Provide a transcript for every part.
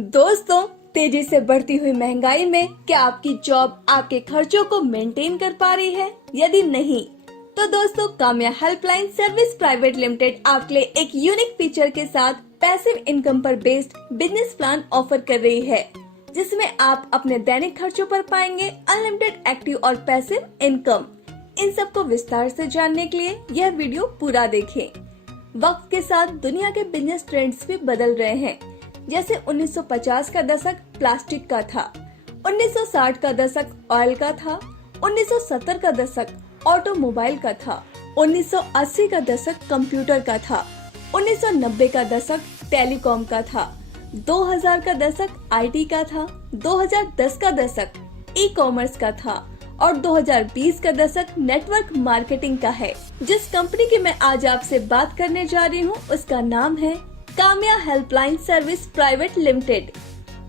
दोस्तों, तेजी से बढ़ती हुई महंगाई में क्या आपकी जॉब आपके खर्चों को मेंटेन कर पा रही है? यदि नहीं, तो दोस्तों Kamya helpline service private limited आपके लिए एक यूनिक फीचर के साथ पैसिव इनकम पर बेस्ड बिजनेस प्लान ऑफर कर रही है, जिसमें आप अपने दैनिक खर्चों पर पाएंगे अनलिमिटेड एक्टिव और पैसिव इनकम। इन सब को विस्तार से जानने के लिए यह वीडियो पूरा देखें। वक्त के साथ दुनिया के बिजनेस ट्रेंड्स भी बदल रहे हैं। जैसे 1950 का दशक प्लास्टिक का था, 1960 का दशक ऑयल का था, 1970 का दशक ऑटोमोबाइल का था, 1980 का दशक कंप्यूटर का था, 1990 का दशक टेलीकॉम का था, 2000 का दशक आईटी का था, 2010 का दशक ई कॉमर्स का था और 2020 का दशक नेटवर्क मार्केटिंग का है। जिस कंपनी की मैं आज आपसे बात करने जा रही हूँ उसका नाम है Kamya helpline service private limited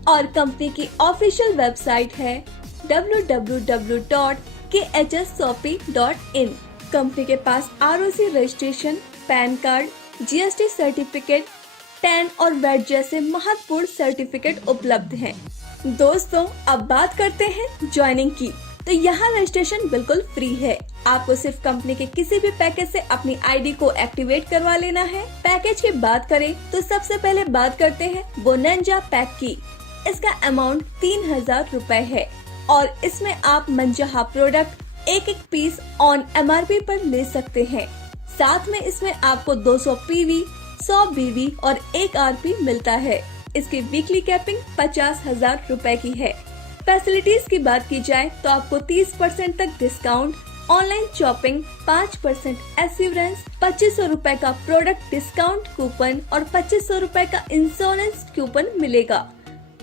और कंपनी की ऑफिशियल वेबसाइट है www.khssopi.in। कंपनी के पास ROC registration, PAN card, GST certificate, TAN और वैट जैसे महत्वपूर्ण सर्टिफिकेट उपलब्ध हैं। दोस्तों, अब बात करते हैं ज्वाइनिंग की। तो यहाँ रजिस्ट्रेशन बिल्कुल फ्री है। आपको सिर्फ कंपनी के किसी भी पैकेज से अपनी आईडी को एक्टिवेट करवा लेना है। पैकेज की बात करें तो सबसे पहले बात करते हैं बोनंजा पैक की। इसका अमाउंट 3000 रूपए है और इसमें आप मनचाहा प्रोडक्ट एक पीस ऑन एमआरपी पर ले सकते हैं। साथ में इसमें आपको 200 पीवी, 100 बीवी और 1 आरपी मिलता है। इसकी वीकली कैपिंग 50,000 रूपए की है। फैसिलिटीज की बात की जाए तो आपको 30% तक डिस्काउंट, ऑनलाइन शॉपिंग, 5% एश्योरेंस, 2500 रूपए का प्रोडक्ट डिस्काउंट कूपन और 2500 रूपए का इंश्योरेंस कूपन मिलेगा।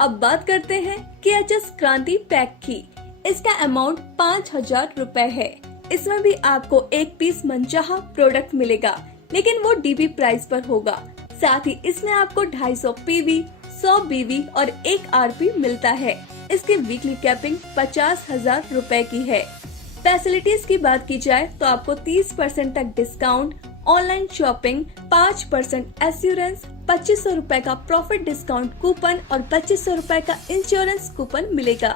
अब बात करते हैं KHS क्रांति पैक की। इसका अमाउंट 5000 रूपए है। इसमें भी आपको एक पीस मनचाहा प्रोडक्ट मिलेगा, लेकिन वो डीबी प्राइस पर होगा। साथ ही इसमें आपको 250 पीवी, 100 बीवी और 1 आरपी मिलता है। इसकी वीकली कैपिंग 50,000 रूपए की है। फैसिलिटीज की बात की जाए तो आपको 30% तक डिस्काउंट, ऑनलाइन शॉपिंग, 5% एश्योरेंस, 2500 रूपए का प्रॉफिट डिस्काउंट कूपन और 2500 रूपए का इंश्योरेंस कूपन मिलेगा।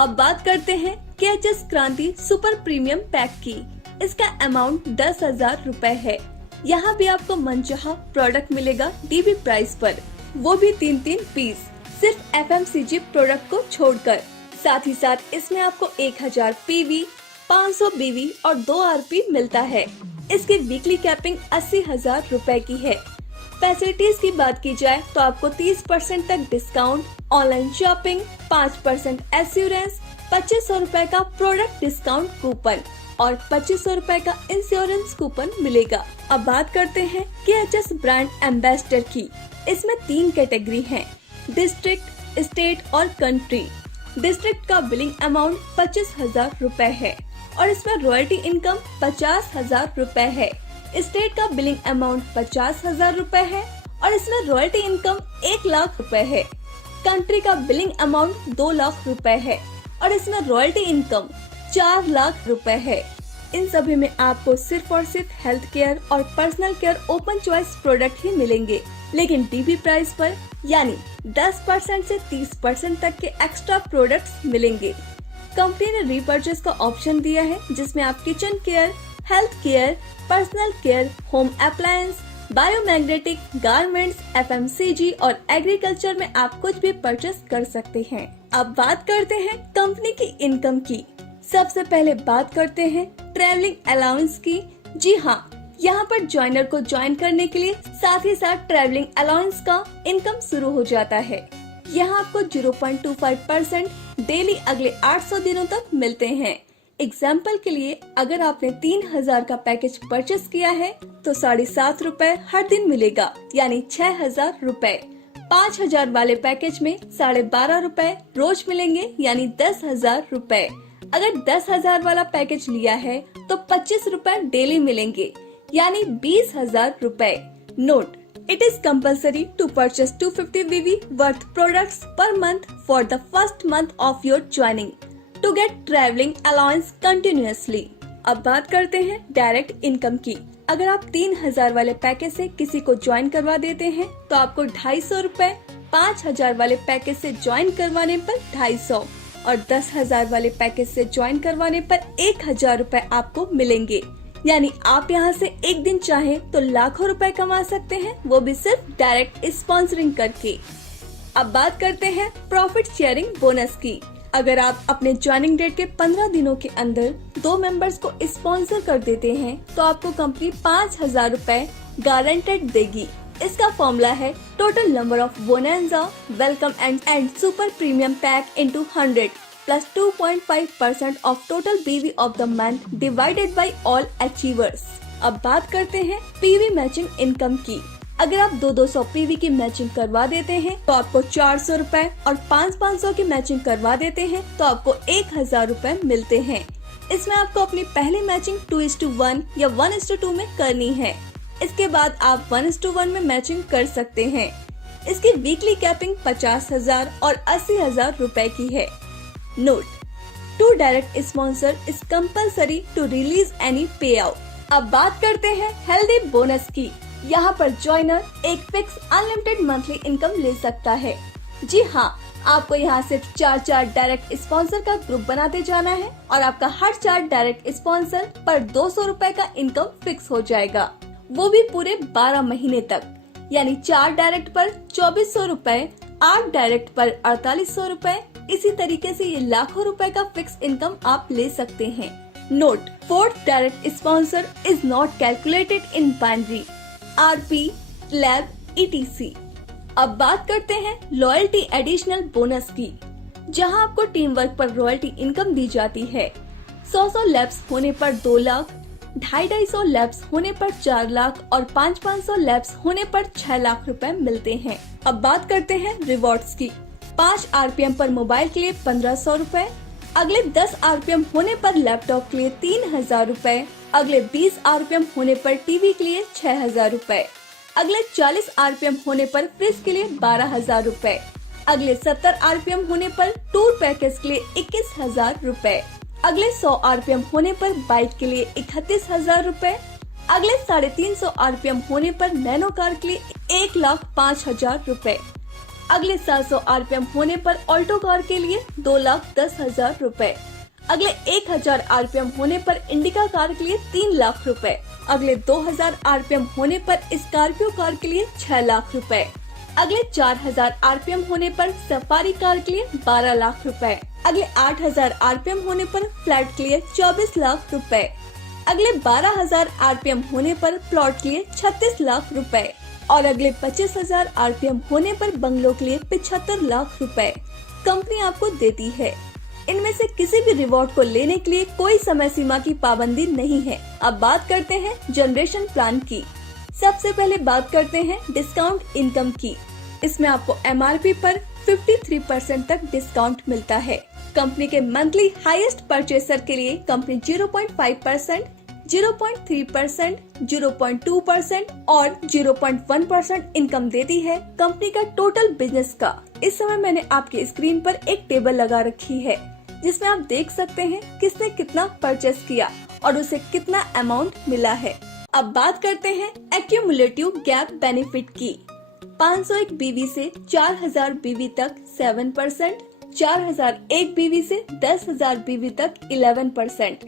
अब बात करते हैं KHS क्रांति सुपर प्रीमियम पैक की। इसका अमाउंट 10,000 रूपए है। यहाँ भी आपको मनचाहा प्रोडक्ट मिलेगा डीबी प्राइस पर, वो भी 3-3 पीस, सिर्फ FMCG प्रोडक्ट को छोड़कर। साथ ही साथ इसमें आपको 1000 पीवी, 500 बीवी और 2 आरपी मिलता है। इसकी वीकली कैपिंग 80,000 रूपए की है। फैसिलिटीज की बात की जाए तो आपको 30% तक डिस्काउंट, ऑनलाइन शॉपिंग, 5% एश्योरेंस, 2500 रूपए का प्रोडक्ट डिस्काउंट कूपन और 2500 रूपए का इंश्योरेंस कूपन मिलेगा। अब बात करते हैं KHS ब्रांड एम्बेसडर की। इसमें 3 कैटेगरी हैं: डिस्ट्रिक्ट, स्टेट और कंट्री। डिस्ट्रिक्ट का बिलिंग अमाउंट 25,000 रूपए है और इसमें रॉयल्टी इनकम 50,000 रूपए है। स्टेट का बिलिंग अमाउंट 50,000 रूपए है और इसमें रॉयल्टी इनकम 1 लाख रूपए है। कंट्री का बिलिंग अमाउंट 2 लाख रूपए है और इसमें रॉयल्टी इनकम 4 लाख रूपए है। इन सभी में आपको सिर्फ और सिर्फ हेल्थ केयर और personal care open choice product ही मिलेंगे, लेकिन डीबी प्राइस पर, यानी 10% से 30% तक के एक्स्ट्रा प्रोडक्ट्स मिलेंगे। कंपनी ने रीपर्चेस का ऑप्शन दिया है, जिसमें आप kitchen care, health care, personal care, home appliance, biomagnetic, garments, FMCG और एग्रीकल्चर में आप कुछ भी परचेस कर सकते हैं। अब बात करते हैं कंपनी की इनकम की। सबसे पहले बात करते हैं ट्रैवलिंग अलाउंस की। जी हाँ, यहाँ पर ज्वाइनर को ज्वाइन करने के लिए साथ ही साथ ट्रैवलिंग अलाउंस का इनकम शुरू हो जाता है। यहाँ आपको 0.25% डेली अगले 800 दिनों तक मिलते हैं। एग्जाम्पल के लिए, अगर आपने 3000 का पैकेज परचेस किया है तो 7.5 रूपए हर दिन मिलेगा, यानी 6000 रूपए। 5000 वाले पैकेज में 12.5 रूपए रोज मिलेंगे, यानी 10,000 रूपए। अगर 10,000 वाला पैकेज लिया है तो 25 रूपए डेली मिलेंगे, यानी 20,000 रूपए। Note: it is compulsory to purchase 250 VV worth products per month for the first month of your joining to get traveling allowance continuously। अब बात करते हैं डायरेक्ट इनकम की। अगर आप 3000 वाले पैकेज से किसी को ज्वाइन करवा देते हैं तो आपको 250 रूपए 5,000 वाले पैकेज से ज्वाइन करवाने पर 250 और 10,000 वाले पैकेज से ज्वाइन करवाने पर 1,000 रूपए आपको मिलेंगे। यानी आप यहाँ से एक दिन चाहे तो लाखों रुपए कमा सकते हैं, वो भी सिर्फ डायरेक्ट स्पॉन्सरिंग करके। अब बात करते हैं प्रॉफिट शेयरिंग बोनस की। अगर आप अपने ज्वाइनिंग डेट के 15 दिनों के अंदर 2 मेंबर्स को स्पॉन्सर कर देते हैं तो आपको कंपनी 5,000 रूपए गारंटेड देगी। इसका फॉर्मूला है total number of bonanza, welcome and super premium pack into 100 plus 2.5% of total BV of the month divided by all achievers. अब बात करते हैं पीवी मैचिंग इनकम की। अगर आप 200 पीवी की मैचिंग करवा देते हैं तो आपको 400 रूपए और 500 की मैचिंग करवा देते हैं तो आपको 1,000 रूपए मिलते हैं। इसमें आपको अपनी पहली मैचिंग 2:1 या 1:2 में करनी है। इसके बाद आप 1:1 में मैचिंग कर सकते हैं। इसकी वीकली कैपिंग 50,000 और 80,000 रूपए की है। Note: to direct sponsor is compulsory to release any pay out. अब बात करते हैं हेल्दी बोनस की। यहाँ पर ज्वाइनर एक फिक्स अनलिमिटेड मंथली इनकम ले सकता है। जी हाँ, आपको यहाँ सिर्फ 4 डायरेक्ट स्पॉन्सर का ग्रुप बनाते जाना है और आपका हर 4 डायरेक्ट स्पॉन्सर पर 200 रूपए का इनकम फिक्स हो जाएगा, वो भी पूरे 12 महीने तक। यानी 4 डायरेक्ट पर 2400 रूपए, 8 डायरेक्ट पर 4800 रूपए। इसी तरीके से ये लाखों रुपए का फिक्स इनकम आप ले सकते हैं। Note: fourth direct sponsor is not calculated in binary, RP, lab, ETC। अब बात करते हैं लॉयल्टी एडिशनल बोनस की, जहां आपको टीम वर्क पर रॉयल्टी इनकम दी जाती है। 100 लैब्स होने पर 2 लाख, 250 लैब्स होने पर 4 लाख और 500 लैब्स होने पर 6 लाख रुपए मिलते हैं। अब बात करते हैं रिवॉर्ड्स की। 5 RPM पर मोबाइल के लिए 1,500 रूपए, अगले 10 RPM होने पर लैपटॉप के लिए 3,000 रूपए, अगले 20 RPM होने पर टीवी के लिए 6,000 रूपए, अगले 40 RPM होने पर फ्रिज के लिए 12,000 रूपए, अगले 70 RPM होने पर टूर पैकेज के लिए 21,000 रूपए, अगले 100 RPM होने पर बाइक के लिए 31,000 रूपए, अगले 350 RPM होने पर नैनो कार के लिए 1,05,000 रूपए, अगले 700 RPM होने पर ऑल्टो कार के लिए 2,10,000 रूपए, अगले 1,000 RPM होने पर इंडिका कार के लिए 3 लाख रुपए, अगले 2,000 RPM होने पर स्कॉर्पियो कार के लिए 6 लाख रुपए, अगले 4,000 RPM होने पर सफारी कार के लिए 12 लाख रुपए, अगले 8,000 RPM होने पर फ्लैट के लिए 24 लाख रुपए, अगले 12,000 RPM होने पर प्लॉट के लिए 36 लाख रुपए और अगले 25,000 RPM होने पर बंगलो के लिए 75 लाख रुपए कंपनी आपको देती है। इनमें से किसी भी रिवॉर्ड को लेने के लिए कोई समय सीमा की पाबंदी नहीं है। अब बात करते हैं जनरेशन प्लान की। सबसे पहले बात करते हैं डिस्काउंट इनकम की। इसमें आपको MRP पर 53% तक डिस्काउंट मिलता है। कंपनी के मंथली हाईएस्ट परचेसर के लिए कंपनी 0.5%, 0.3%, 0.2% और 0.1% इनकम देती है कंपनी का टोटल बिजनेस का। इस समय मैंने आपकी स्क्रीन पर एक टेबल लगा रखी है जिसमें आप देख सकते हैं किसने कितना परचेस किया और उसे कितना अमाउंट मिला है। अब बात करते हैं एक्यूमुलेटिव गैप बेनिफिट की। 501 बीवी से 4,000 बीवी तक 7%, 4,001 बीवी से 10,000 बीवी तक 11%,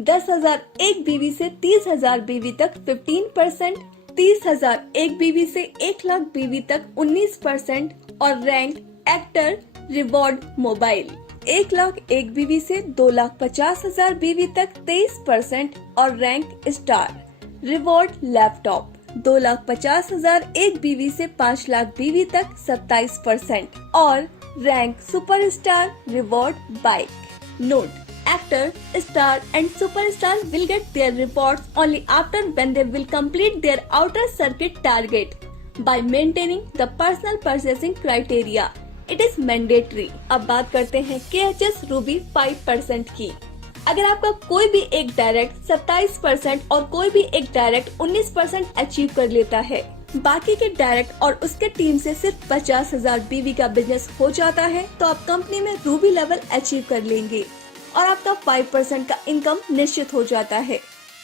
10,001 बीवी से 30,000 बीवी तक 15%, 30,001 बीवी से 1,00,000 बीवी तक 19% और रैंक एक्टर रिवॉर्ड मोबाइल 1,01 बीवी से 2,50,000 बीवी तक 23% और रैंक स्टार रिवॉर्ड लैपटॉप 2,50,000 एक बीवी से 5,00,000 बीवी तक 27% और rank superstar reward bike. Note: actor, star and superstar will get their rewards only after when they will complete their outer circuit target by maintaining the personal purchasing criteria. It is mandatory. अब बात करते हैं KHS Ruby 5% की। अगर आपका कोई भी एक डायरेक्ट 27% और कोई भी एक डायरेक्ट 19% अचीव कर लेता है, बाकी के डायरेक्ट और उसके टीम से सिर्फ 50,000 बीवी का बिजनेस हो जाता है, तो आप कंपनी में रूबी लेवल अचीव कर लेंगे और आपका 5% का इनकम निश्चित हो जाता है,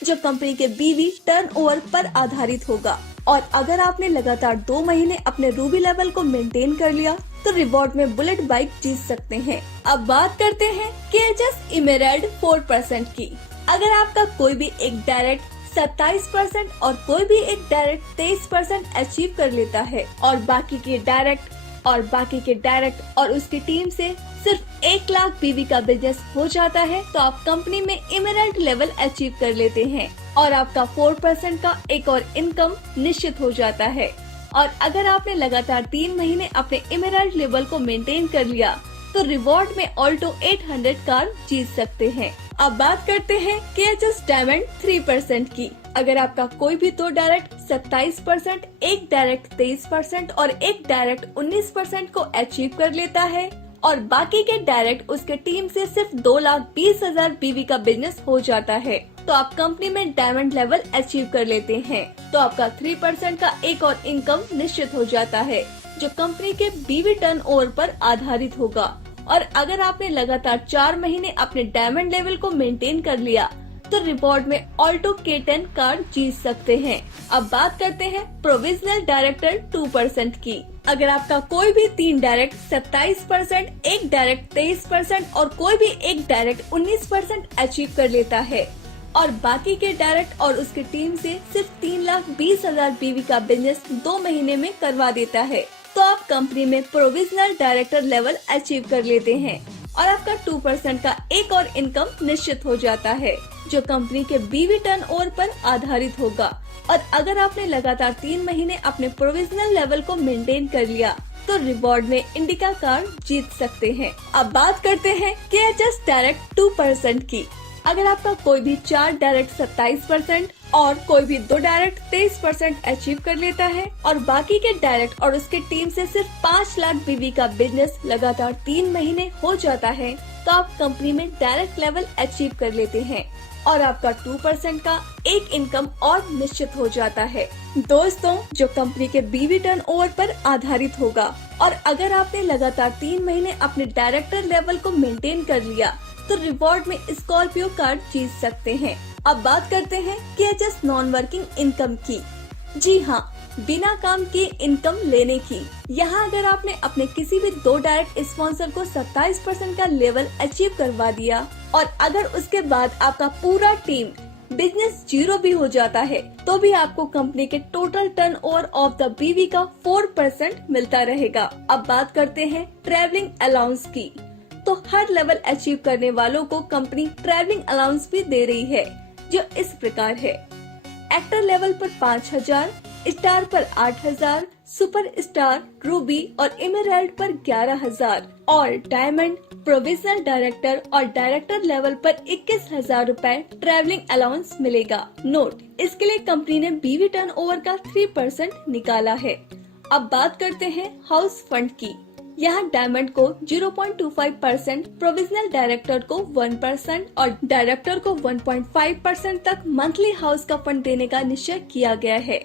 जो कंपनी के बीवी टर्नओवर पर आधारित होगा। और अगर आपने लगातार 2 महीने अपने रूबी लेवल को मेंटेन कर लिया तो रिवॉर्ड में बुलेट बाइक जीत सकते हैं। अब बात करते हैं KHS इमेराल्ड 4% की। अगर आपका कोई भी एक डायरेक्ट 27% और कोई भी एक डायरेक्ट 23% अचीव कर लेता है और बाकी के डायरेक्ट और उसकी टीम से सिर्फ 1 लाख बीवी का बिजनेस हो जाता है तो आप कंपनी में इमेराल्ड लेवल अचीव कर लेते हैं और आपका 4% का एक और इनकम निश्चित हो जाता है। और अगर आपने लगातार 3 महीने अपने इमेराल्ड लेवल को मेंटेन कर लिया तो रिवॉर्ड में ऑल्टो 800 कार जीत सकते हैं। अब बात करते हैं KHS डायमंड 3% की। अगर आपका कोई भी 2 डायरेक्ट 27%, एक डायरेक्ट 23% और एक डायरेक्ट 19% को अचीव कर लेता है और बाकी के डायरेक्ट उसके टीम से सिर्फ 2,20,000 बीवी का बिजनेस हो जाता है तो आप कंपनी में डायमंड लेवल अचीव कर लेते हैं तो आपका 3% का एक और इनकम निश्चित हो जाता है जो कंपनी के बीवी टर्नओवर पर आधारित होगा। और अगर आपने लगातार 4 महीने अपने डायमंड लेवल को मेंटेन कर लिया तो रिवॉर्ड में ऑल्टो K10 कार जीत सकते हैं। अब बात करते हैं प्रोविजनल डायरेक्टर 2% की। अगर आपका कोई भी 3 डायरेक्ट 27%, एक डायरेक्ट 23% और कोई भी एक डायरेक्ट 19% अचीव कर लेता है और बाकी के डायरेक्ट और उसकी टीम से सिर्फ 3,20,000 बीवी का बिजनेस 2 महीने में करवा देता है तो आप कंपनी में प्रोविजनल डायरेक्टर लेवल अचीव कर लेते हैं और आपका 2% का एक और इनकम निश्चित हो जाता है जो कंपनी के बीवी टर्नओवर पर आधारित होगा। और अगर आपने लगातार 3 महीने अपने प्रोविजनल लेवल को मेंटेन कर लिया तो रिवॉर्ड में इंडिका कार जीत सकते हैं। अब बात करते हैं KHS डायरेक्ट 2% की। अगर आपका कोई भी 4 डायरेक्ट 27% और कोई भी 2 डायरेक्ट 23% अचीव कर लेता है और बाकी के डायरेक्ट और उसके टीम से सिर्फ 5 लाख बीवी का बिजनेस लगातार 3 महीने हो जाता है तो आप कंपनी में डायरेक्ट लेवल अचीव कर लेते हैं और आपका 2% का एक इनकम और निश्चित हो जाता है दोस्तों जो कंपनी के बीवी टर्नओवर पर आधारित होगा। और अगर आपने लगातार 3 महीने अपने डायरेक्टर लेवल को मेंटेन कर लिया तो रिवॉर्ड में स्कॉर्पियो कार जीत सकते हैं। अब बात करते हैं KHS नॉन वर्किंग इनकम की। जी हाँ, बिना काम के इनकम लेने की। यहाँ अगर आपने अपने किसी भी 2 डायरेक्ट स्पॉन्सर को 27% का लेवल अचीव करवा दिया और अगर उसके बाद आपका पूरा टीम बिजनेस 0 भी हो जाता है तो भी आपको कंपनी के टोटल टर्नओवर ऑफ द बीवी का 4% मिलता रहेगा। अब बात करते हैं ट्रैवलिंग अलाउंस की। तो हर लेवल अचीव करने वालों को कंपनी ट्रैवलिंग अलाउंस भी दे रही है जो इस प्रकार है। एक्टर लेवल पर 5,000, स्टार पर 8,000, सुपर स्टार, रूबी और इमेराल्ड पर 11,000 और डायमंड, प्रोविजनल डायरेक्टर और डायरेक्टर लेवल पर 21,000 रूपए ट्रैवलिंग अलाउंस मिलेगा। नोट, इसके लिए कंपनी ने बीवी टर्नओवर का 3% निकाला है। अब बात करते हैं हाउस फंड की। यहाँ डायमंड को 0.25%, प्रोविजनल डायरेक्टर को 1% और डायरेक्टर को 1.5% तक मंथली हाउस का फंड देने का निश्चय किया गया है।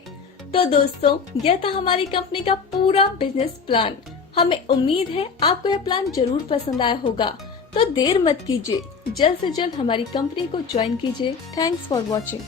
तो दोस्तों, यह था हमारी कंपनी का पूरा बिजनेस प्लान। हमें उम्मीद है आपको यह प्लान जरूर पसंद आया होगा। तो देर मत कीजिए, जल्द से जल्द हमारी कंपनी को ज्वाइन कीजिए। Thanks for watching.